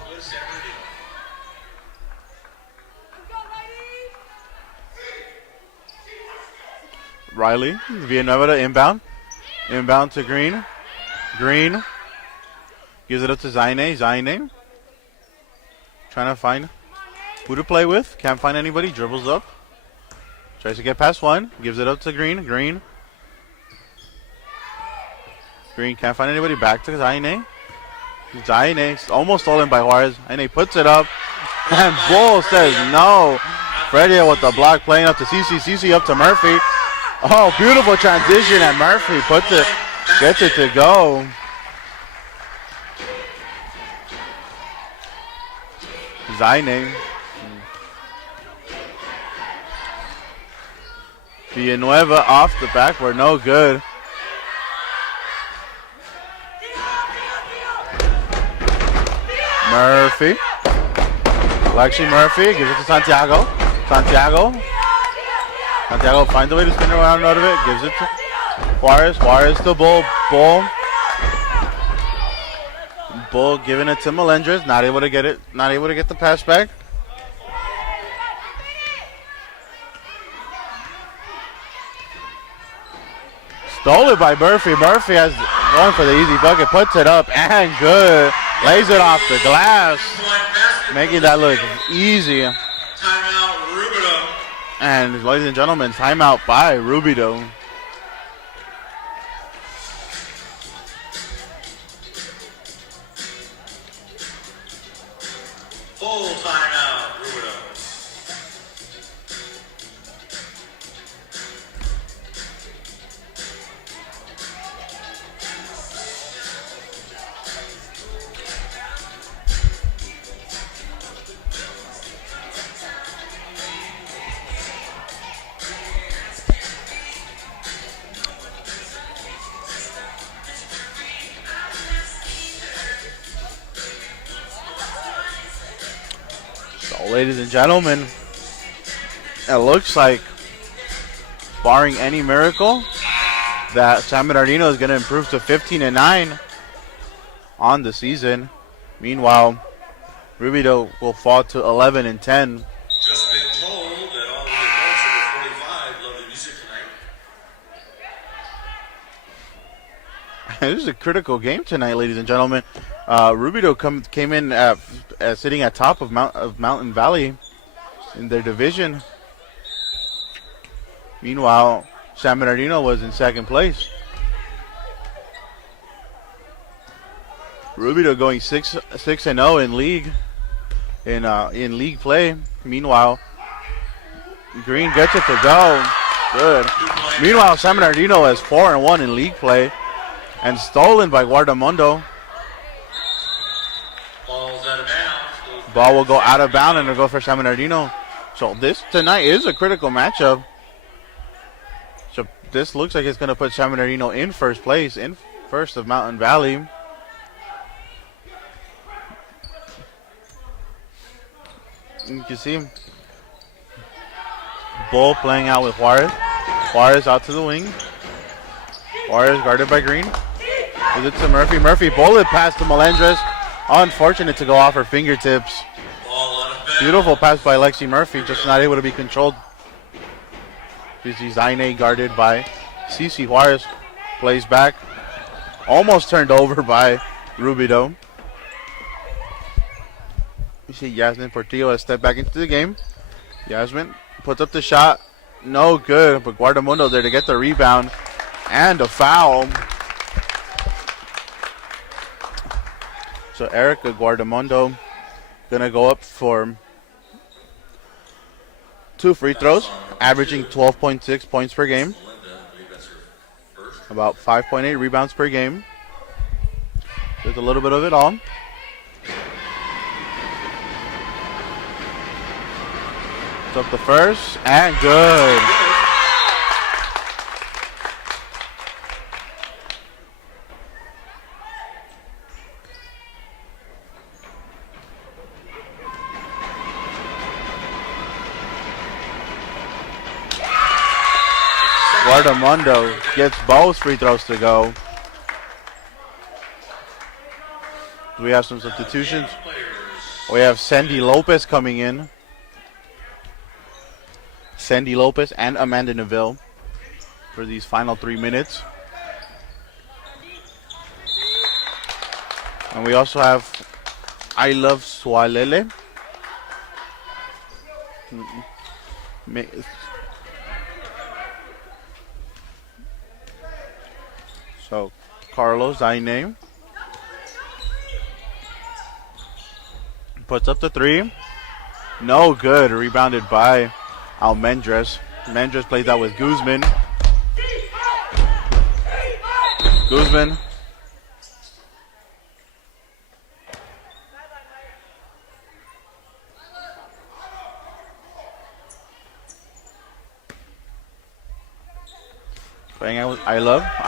Riley, Villanueva to inbound. Inbound to Green. Green gives it up to Zaine. Zaine trying to find who to play with. Can't find anybody. Dribbles up. Tries to get past one. Gives it up to Green. Green can't find anybody. Back to Zaine. Zaine almost stolen by Juarez. Zaine puts it up. And Bull says no. Fredia with the block playing up to CC. CC up to Murphy. Oh, beautiful transition, and Murphy gets it to go. Zaine. Villanueva off the backboard, no good. Murphy. Lexi Murphy gives it to Santiago. Santiago finds a way to spin around out of it. Gives it to Juarez. Juarez to Bull. Bull giving it to Melendres. Not able to get it. Not able to get the pass back. Stolen by Murphy. Murphy has going for the easy bucket. Puts it up and good. Lays it off the glass. Making that look easy. Timeout, Rubido. And ladies and gentlemen, timeout by Rubido. Full timeout, Rubido. Ladies and gentlemen, it looks like, barring any miracle, that San Bernardino is going to improve to 15-9 on the season. Meanwhile, Rubido will fall to 11-10. Just been told that all the adults over 45 love the music tonight. This is a critical game tonight, ladies and gentlemen. Rubido came in sitting at top of Mountain Valley in their division. Meanwhile, San Bernardino was in second place. Rubido going 6-0 in league in league play. Meanwhile, Green gets it to go. Good. Meanwhile, San Bernardino has 4-1 in league play and stolen by Guardamundo. Ball's out of bounds. Ball will go out of bounds and it'll go for San Bernardino. So this tonight is a critical matchup. So this looks like it's going to put San Bernardino in first place, in first of Mountain Valley. You can see Bull playing out with Juarez. Juarez out to the wing. Juarez guarded by Green. Gives it to Murphy. Murphy bullet pass to Melendres. Unfortunate to go off her fingertips. Beautiful pass by Lexi Murphy, just not able to be controlled. You see Zaine guarded by CC. Juarez plays back. Almost turned over by Rubido. You see Yasmin Portillo has stepped back into the game. Yasmin puts up the shot. No good, but Guardamundo there to get the rebound and a foul. So Erica Guardamundo gonna go up for 2 free throws, averaging 12.6 points per game, about 5.8 rebounds per game. There's a little bit of it all. Puts up the first, and good. Guardamundo gets both free throws to go. We have some substitutions. We have Sandy Lopez coming in. Sandy Lopez and Amanda Neville for these final 3 minutes. And we also have I Love Swalele. So, Carlos Zaine puts up the three. No good. Rebounded by Almendres. Almendres plays out with Guzman. Guzman. Playing out with I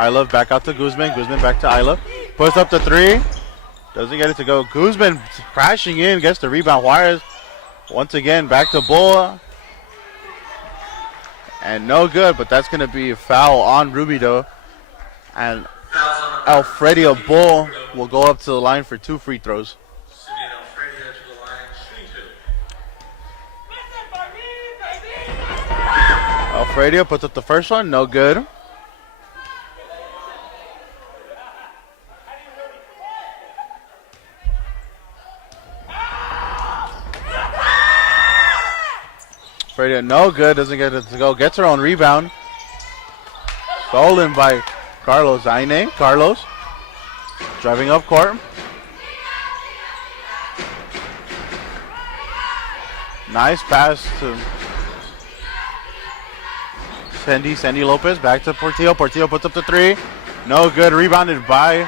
Love back out to Guzman. Guzman back to I Love. Puts up the three. Doesn't get it to go. Guzman crashing in. Gets the rebound. Juarez once again back to Bull. And no good, but that's going to be a foul on Rubido. And Alfredo Bull will go up to the line for 2 free throws. Alfredo puts up the first one. No good. Fredia, no good, doesn't get it to go. Gets her own rebound. Stolen by Carlos Zaine. Carlos driving up court. Nice pass to Sandy Lopez. Back to Portillo. Portillo puts up the three. No good. Rebounded by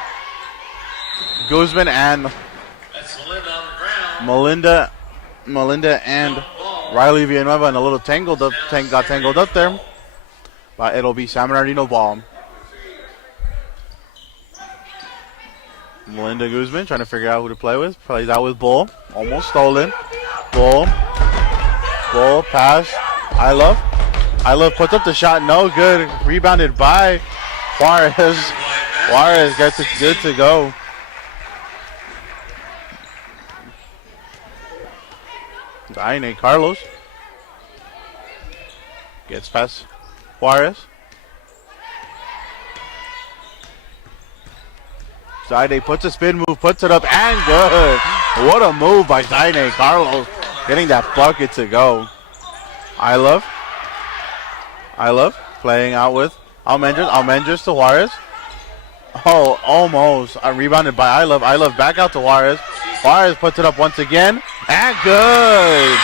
Guzman and Melinda and Riley Villanueva, and a little got tangled up there. But it'll be San Bernardino ball. Melinda Guzman trying to figure out who to play with. Plays out with Bull. Almost stolen. Bull pass. I Love puts up the shot. No good. Rebounded by Juarez. Juarez gets it good to go. Zaine Carlos gets past Juarez. Zaine puts a spin move, puts it up, and good. What a move by Zaine Carlos, getting that bucket to go. I Love playing out with Almendres to Juarez. Oh, almost. Rebounded by I Love. I Love back out to Juarez. Juarez puts it up once again. And good.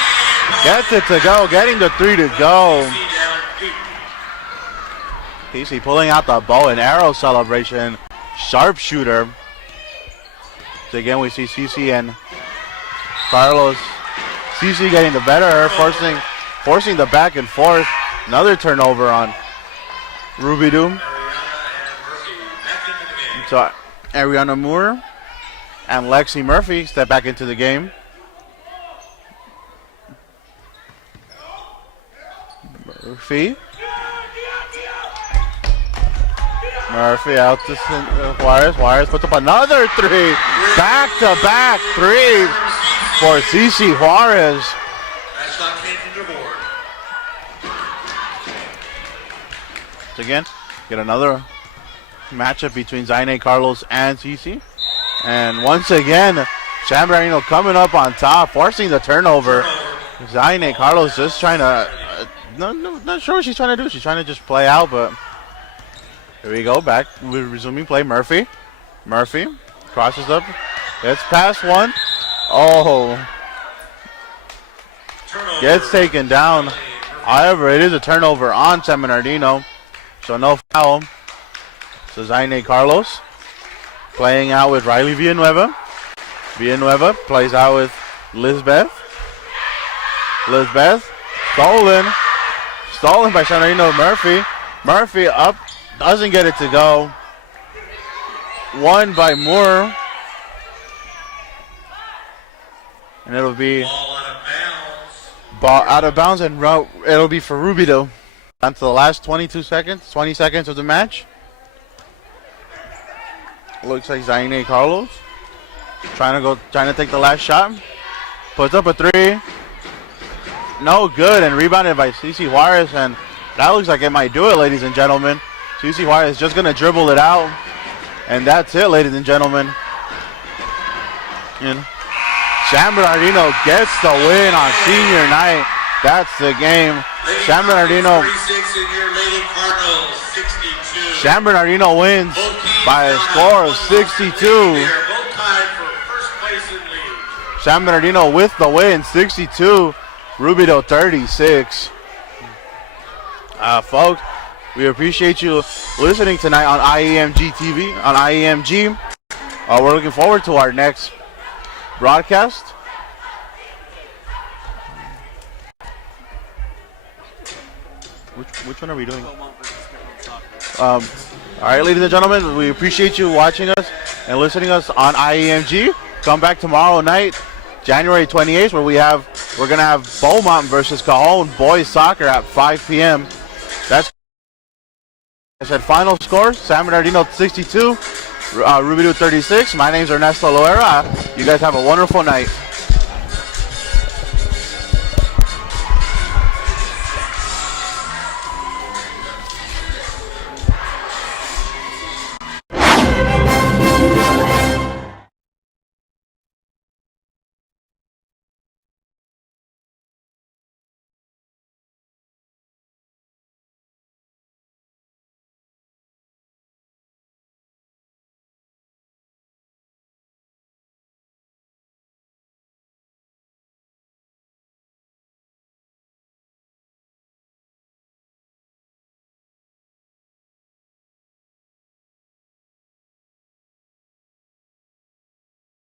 Gets it to go. Getting the three to go. PC pulling out the bow and arrow celebration. Sharpshooter. So again, we see Cici and Carlos. Cici getting the better of her, forcing the back and forth. Another turnover on Rubidoux. So Ariana Moore and Lexi Murphy step back into the game. Murphy out to Juarez. Juarez puts up another three. Back-to-back threes for Cici Juarez. So again, get another matchup between Zaine Carlos and Cici. And once again, San Bernardino coming up on top, forcing the turnover. Zaine Carlos just trying to, not sure what she's trying to do. She's trying to just play out, but here we go, back, we're resuming play. Murphy crosses up, gets past one. Oh, gets taken down. However, it is a turnover on San Bernardino, so no foul. So Zaine Carlos playing out with Riley Villanueva. Villanueva plays out with Lisbeth. Stolen by San Bernardino Murphy. Murphy up, doesn't get it to go. Won by Moore. And it'll be ball out of bounds, and it'll be for Rubido. On to the last 20 seconds of the match. Looks like Zaine Carlos trying to take the last shot. Puts up a three. No good, and rebounded by Cece Juarez, and that looks like it might do it, ladies and gentlemen. Cece Juarez is just going to dribble it out, and that's it, ladies and gentlemen. And San Bernardino gets the win on senior night. That's the game. San Bernardino wins by a score of 62. San Bernardino with the win, 62. Rubido 36. Folks, we appreciate you listening tonight on IEMG TV, on IEMG. We're looking forward to our next broadcast. Which one are we doing? All right, ladies and gentlemen, we appreciate you watching us and listening to us on IEMG. Come back tomorrow night, January 28th, where we're gonna have Beaumont versus Cajon boys soccer at 5 p.m. That's, I said, final score: San Bernardino 62, Rubido 36. My name's Ernesto Loera. You guys have a wonderful night.